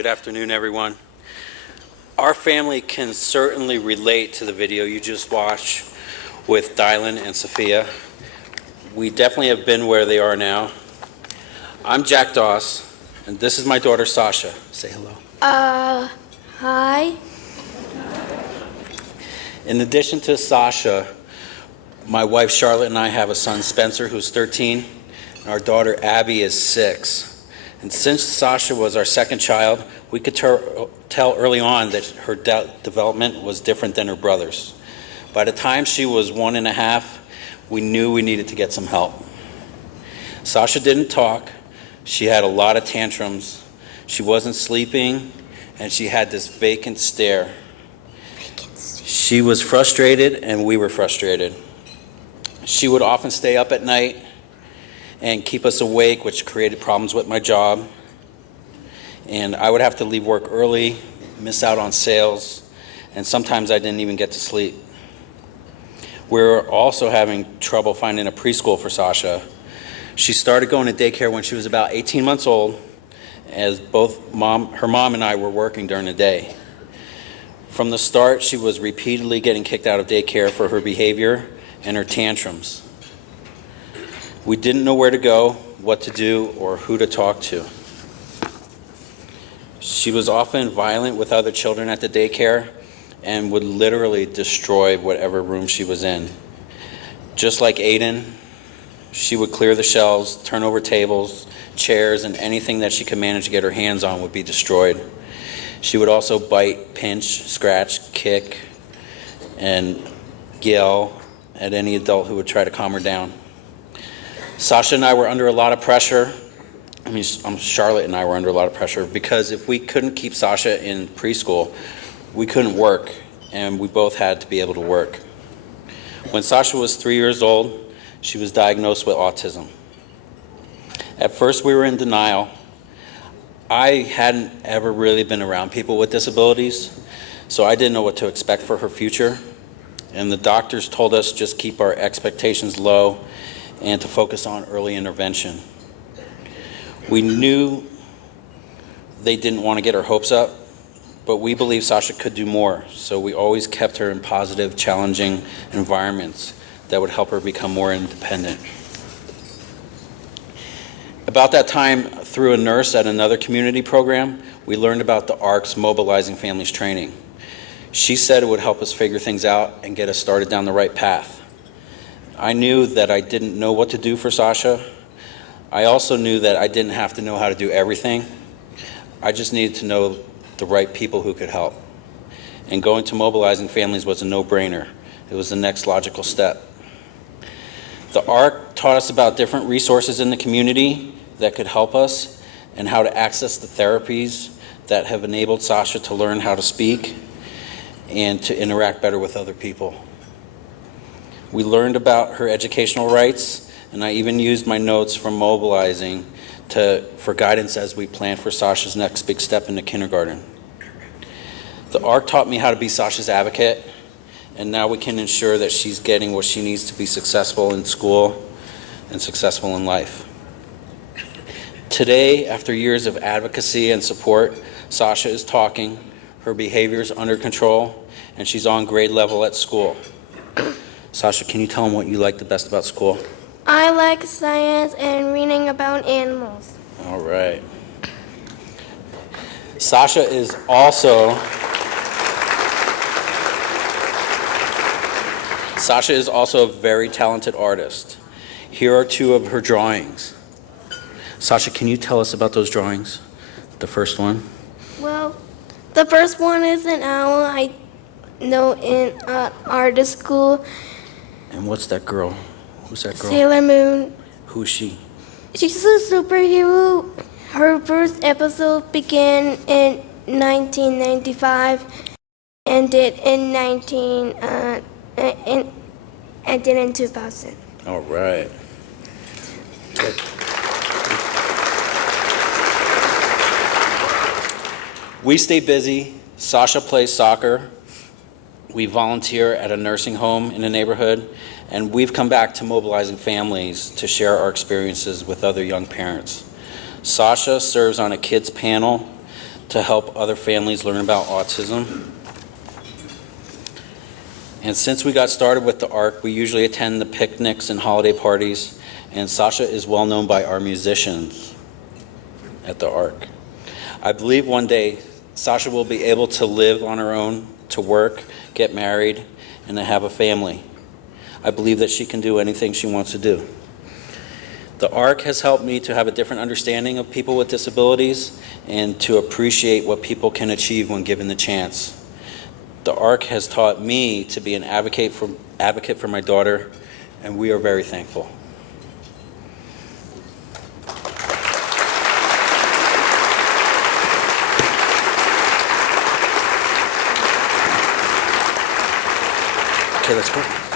Good afternoon, everyone. Our family can certainly relate to the video you just watched with Dylan and Sophia. We definitely have been where they are now. I'm Jack Doss, and this is my daughter, Sasha. Say hello. Hi. In addition to Sasha, my wife Charlotte and I have a son, Spencer, who's 13, and our daughter Abby is 6. And since Sasha was our second child, we could tell early on that her development was different than her brother's. By the time she was 1.5, we knew we needed to get some help. Sasha didn't talk. She had a lot of tantrums. She wasn't sleeping, and she had this vacant stare. She was frustrated, and we were frustrated. She would often stay up at night and keep us awake, which created problems with my job. And I would have to leave work early, miss out on sales, and sometimes I didn't even get to sleep. We were also having trouble finding a preschool for Sasha. She started going to daycare when she was about 18 months old, as both her mom and I were working during the day. From the start, she was repeatedly getting kicked out of daycare for her behavior and her tantrums. We didn't know where to go, what to do, or who to talk to. She was often violent with other children at the daycare and would literally destroy whatever room she was in. Just like Aiden, she would clear the shelves, turn over tables, chairs, and anything that she could manage to get her hands on would be destroyed. She would also bite, pinch, scratch, kick, and yell at any adult who would try to calm her down. Sasha and I were under a lot of pressure. Charlotte and I were under a lot of pressure because if we couldn't keep Sasha in preschool, we couldn't work, and we both had to be able to work. When Sasha was 3 years old, she was diagnosed with autism. At first, we were in denial. I hadn't ever really been around people with disabilities, so I didn't know what to expect for her future. And the doctors told us just keep our expectations low and to focus on early intervention. We knew they didn't want to get her hopes up, but we believed Sasha could do more, so we always kept her in positive, challenging environments that would help her become more independent. About that time, through a nurse at another community program, we learned about the ARC's Mobilizing Families training. She said it would help us figure things out and get us started down the right path. I knew that I didn't know what to do for Sasha. I also knew that I didn't have to know how to do everything. I just needed to know the right people who could help. And going to Mobilizing Families was a no-brainer. It was the next logical step. The ARC taught us about different resources in the community that could help us and how to access the therapies that have enabled Sasha to learn how to speak and to interact better with other people. We learned about her educational rights, and I even used my notes from Mobilizing for guidance as we planned for Sasha's next big step into kindergarten. The ARC taught me how to be Sasha's advocate, and now we can ensure that she's getting what she needs to be successful in school and successful in life. Today, after years of advocacy and support, Sasha is talking, her behavior is under control, and she's on grade level at school. Sasha, can you tell them what you like the best about school? I like science and reading about animals. All right. Sasha is also a very talented artist. Here are 2 of her drawings. Sasha, can you tell us about those drawings? The first one? Well, the first one is an owl I know in art school. And what's that girl? Who's that girl? Sailor Moon. Who's she? She's a superhero. Her first episode began in 1995, ended in 2000. All right. Good. We stay busy. Sasha plays soccer. We volunteer at a nursing home in the neighborhood, and we've come back to Mobilizing Families to share our experiences with other young parents. Sasha serves on a kids panel to help other families learn about autism. And since we got started with the ARC, we usually attend the picnics and holiday parties, and Sasha is well known by our musicians at the ARC. I believe one day Sasha will be able to live on her own, to work, get married, and to have a family. I believe that she can do anything she wants to do. The ARC has helped me to have a different understanding of people with disabilities and to appreciate what people can achieve when given the chance. The ARC has taught me to be an advocate for my daughter, and we are very thankful. Okay, let's go.